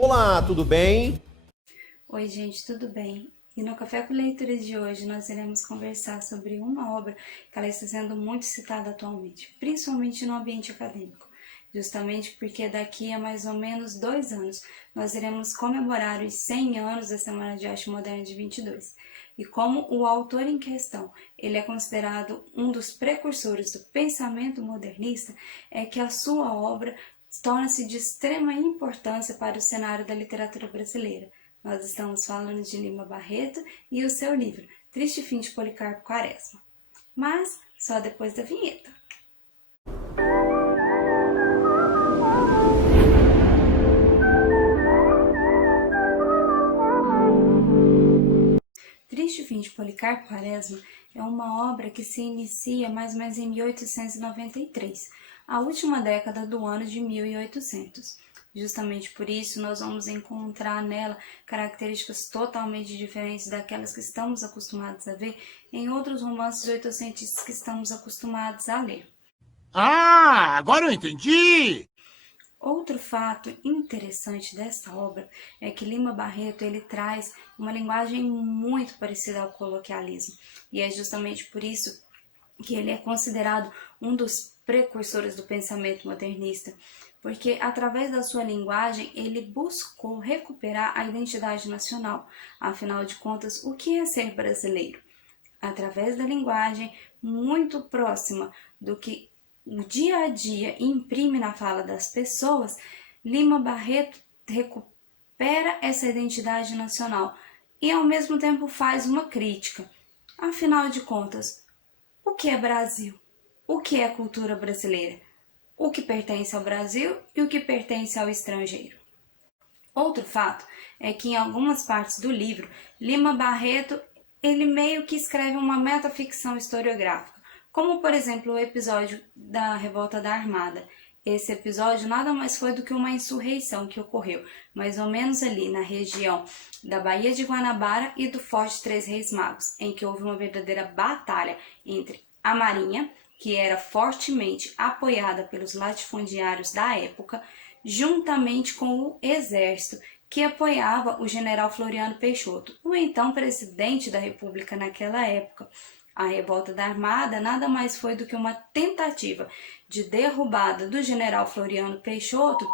Olá, tudo bem? Oi, gente, tudo bem? E no Café com Leitura de hoje nós iremos conversar sobre uma obra que ela está sendo muito citada atualmente, principalmente no ambiente acadêmico, justamente porque daqui a mais ou menos 2 anos nós iremos comemorar os 100 anos da Semana de Arte Moderna de 22. E como o autor em questão, ele é considerado um dos precursores do pensamento modernista, é que a sua obra torna-se de extrema importância para o cenário da literatura brasileira. Nós estamos falando de Lima Barreto e o seu livro Triste Fim de Policarpo Quaresma. Mas só depois da vinheta. Triste Fim de Policarpo Quaresma é uma obra que se inicia mais ou menos em 1893, a última década do ano de 1800. Justamente por isso, nós vamos encontrar nela características totalmente diferentes daquelas que estamos acostumados a ver em outros romances oitocentistas que estamos acostumados a ler. Ah, agora eu entendi! Outro fato interessante desta obra é que Lima Barreto ele traz uma linguagem muito parecida ao coloquialismo, e é justamente por isso que ele é considerado um dos precursores do pensamento modernista, porque através da sua linguagem ele buscou recuperar a identidade nacional. Afinal de contas, o que é ser brasileiro? Através da linguagem muito próxima do que o dia a dia imprime na fala das pessoas, Lima Barreto recupera essa identidade nacional e ao mesmo tempo faz uma crítica. Afinal de contas, o que é Brasil? O que é cultura brasileira? O que pertence ao Brasil e o que pertence ao estrangeiro? Outro fato é que em algumas partes do livro, Lima Barreto ele meio que escreve uma metaficção historiográfica, como por exemplo o episódio da Revolta da Armada. Esse episódio nada mais foi do que uma insurreição que ocorreu, mais ou menos ali na região da Baía de Guanabara e do Forte Três Reis Magos, em que houve uma verdadeira batalha entre a Marinha, que era fortemente apoiada pelos latifundiários da época, juntamente com o Exército, que apoiava o general Floriano Peixoto, o então presidente da República naquela época. A revolta da Armada nada mais foi do que uma tentativa de derrubada do general Floriano Peixoto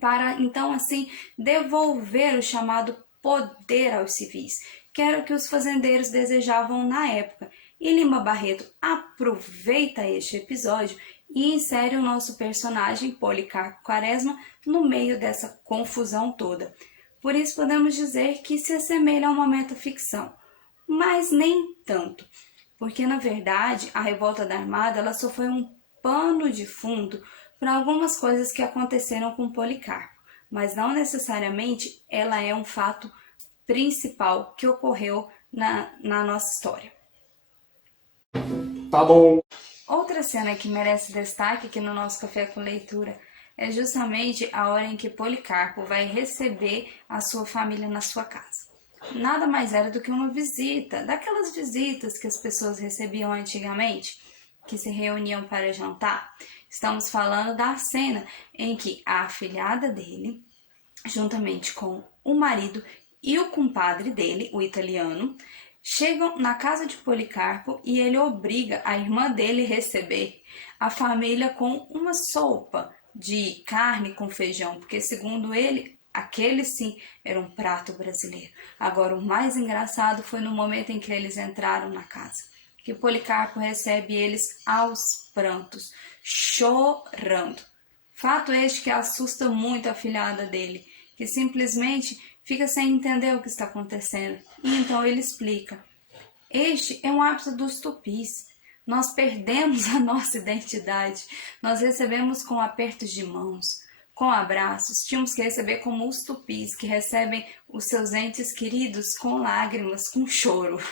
para então assim devolver o chamado poder aos civis, que era o que os fazendeiros desejavam na época. E Lima Barreto aproveita este episódio e insere o nosso personagem Policarpo Quaresma no meio dessa confusão toda. Por isso podemos dizer que se assemelha a uma metaficção, mas nem tanto, porque na verdade a revolta da Armada ela só foi um pano de fundo para algumas coisas que aconteceram com Policarpo, mas não necessariamente ela é um fato principal que ocorreu na nossa história. Tá bom. Outra cena que merece destaque aqui no nosso Café com Leitura é justamente a hora em que Policarpo vai receber a sua família na sua casa. Nada mais era do que uma visita, daquelas visitas que as pessoas recebiam antigamente, que se reuniam para jantar. Estamos falando da cena em que a afilhada dele, juntamente com o marido e o compadre dele, o italiano, chegam na casa de Policarpo e ele obriga a irmã dele a receber a família com uma sopa de carne com feijão, porque segundo ele, aquele sim era um prato brasileiro. Agora, o mais engraçado foi no momento em que eles entraram na casa, que Policarpo recebe eles aos prantos, chorando. Fato este que assusta muito a filhada dele, que simplesmente fica sem entender o que está acontecendo. E então ele explica: este é um hábito dos tupis. Nós perdemos a nossa identidade. Nós recebemos com apertos de mãos, com abraços. Tínhamos que receber como os tupis, que recebem os seus entes queridos com lágrimas, com choro.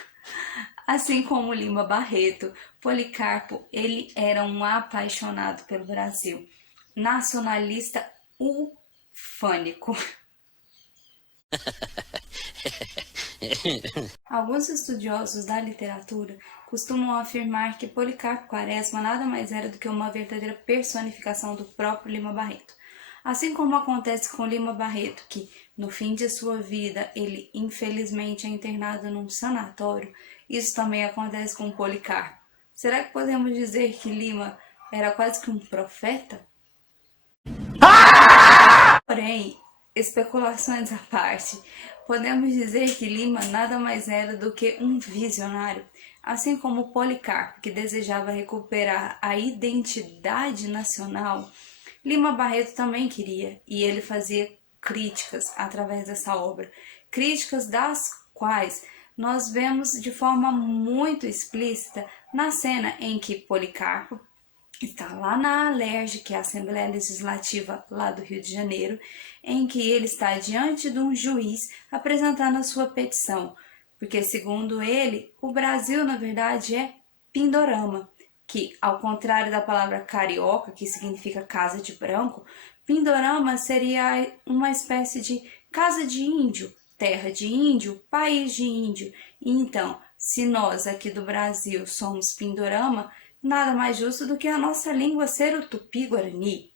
Assim como Lima Barreto, Policarpo, ele era um apaixonado pelo Brasil, nacionalista ufânico. Alguns estudiosos da literatura costumam afirmar que Policarpo Quaresma nada mais era do que uma verdadeira personificação do próprio Lima Barreto. Assim como acontece com Lima Barreto, que no fim de sua vida ele infelizmente é internado num sanatório, isso também acontece com Policarpo. Será que podemos dizer que Lima era quase que um profeta? Porém, especulações à parte, podemos dizer que Lima nada mais era do que um visionário, assim como Policarpo, que desejava recuperar a identidade nacional. Lima Barreto também queria, e ele fazia críticas através dessa obra, críticas das quais nós vemos de forma muito explícita na cena em que Policarpo está lá na Alerj, que é a Assembleia Legislativa lá do Rio de Janeiro, em que ele está diante de um juiz apresentando a sua petição, porque segundo ele, o Brasil na verdade é Pindorama, que ao contrário da palavra carioca, que significa casa de branco, Pindorama seria uma espécie de casa de índio, terra de índio, país de índio. E então, se nós aqui do Brasil somos Pindorama, nada mais justo do que a nossa língua ser o tupi-guarani.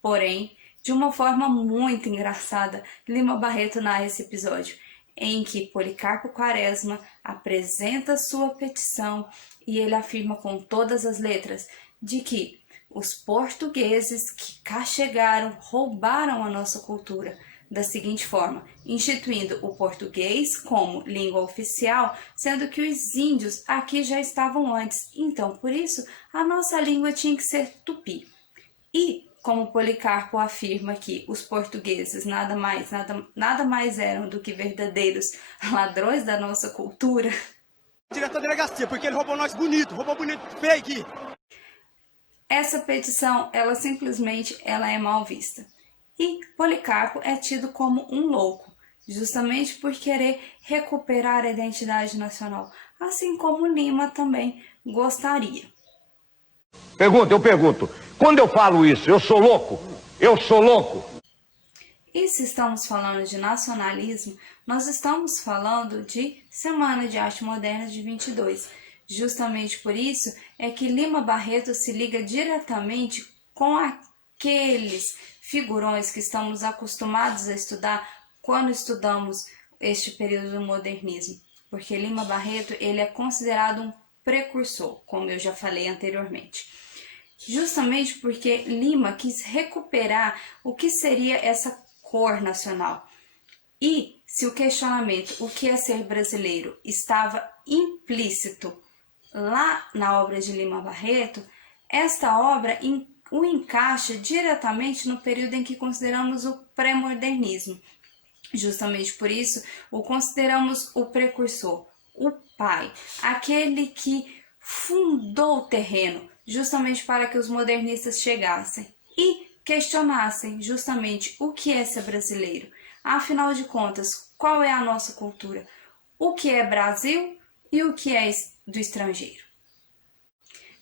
Porém, de uma forma muito engraçada, Lima Barreto narra esse episódio, em que Policarpo Quaresma apresenta sua petição e ele afirma com todas as letras de que os portugueses que cá chegaram roubaram a nossa cultura, da seguinte forma, instituindo o português como língua oficial, sendo que os índios aqui já estavam antes, então por isso a nossa língua tinha que ser tupi. E, como Policarpo afirma que os portugueses nada mais eram do que verdadeiros ladrões da nossa cultura, direto à delegacia, porque ele roubou nós bonito, fake. Essa petição, ela simplesmente ela é mal vista. E Policarpo é tido como um louco, justamente por querer recuperar a identidade nacional, assim como Lima também gostaria. Eu pergunto, quando eu falo isso, eu sou louco? Eu sou louco? E se estamos falando de nacionalismo, nós estamos falando de Semana de Arte Moderna de 22. Justamente por isso é que Lima Barreto se liga diretamente com aqueles figurões que estamos acostumados a estudar quando estudamos este período do modernismo, porque Lima Barreto ele é considerado um precursor, como eu já falei anteriormente. Justamente porque Lima quis recuperar o que seria essa cor nacional. E se o questionamento, o que é ser brasileiro, estava implícito lá na obra de Lima Barreto, esta obra o encaixa diretamente no período em que consideramos o pré-modernismo. Justamente por isso, o consideramos o precursor, o pai, aquele que fundou o terreno, justamente para que os modernistas chegassem e questionassem justamente o que é ser brasileiro. Afinal de contas, qual é a nossa cultura? O que é Brasil e o que é do estrangeiro?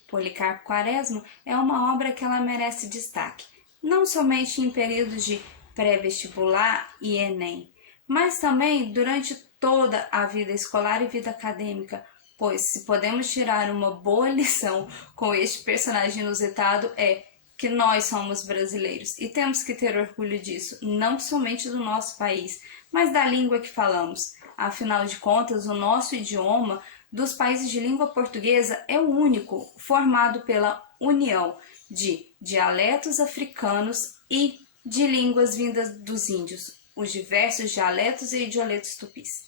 Policarpo Quaresma é uma obra que ela merece destaque, não somente em períodos de pré-vestibular e Enem, mas também durante toda a vida escolar e vida acadêmica, pois se podemos tirar uma boa lição com este personagem inusitado é que nós somos brasileiros e temos que ter orgulho disso, não somente do nosso país, mas da língua que falamos. Afinal de contas, o nosso idioma dos países de língua portuguesa é o único formado pela união de dialetos africanos e de línguas vindas dos índios, os diversos dialetos e idioletos tupis.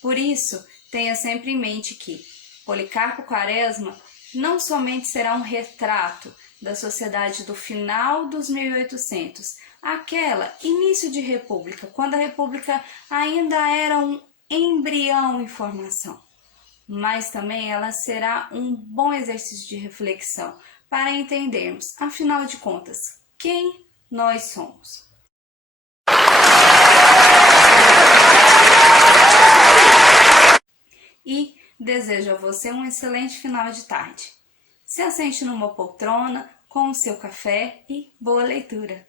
Por isso, tenha sempre em mente que Policarpo Quaresma não somente será um retrato da sociedade do final dos 1800, aquela início de república, quando a república ainda era um embrião em formação, mas também ela será um bom exercício de reflexão para entendermos, afinal de contas, quem nós somos. E desejo a você um excelente final de tarde. Se assente numa poltrona com o seu café e boa leitura.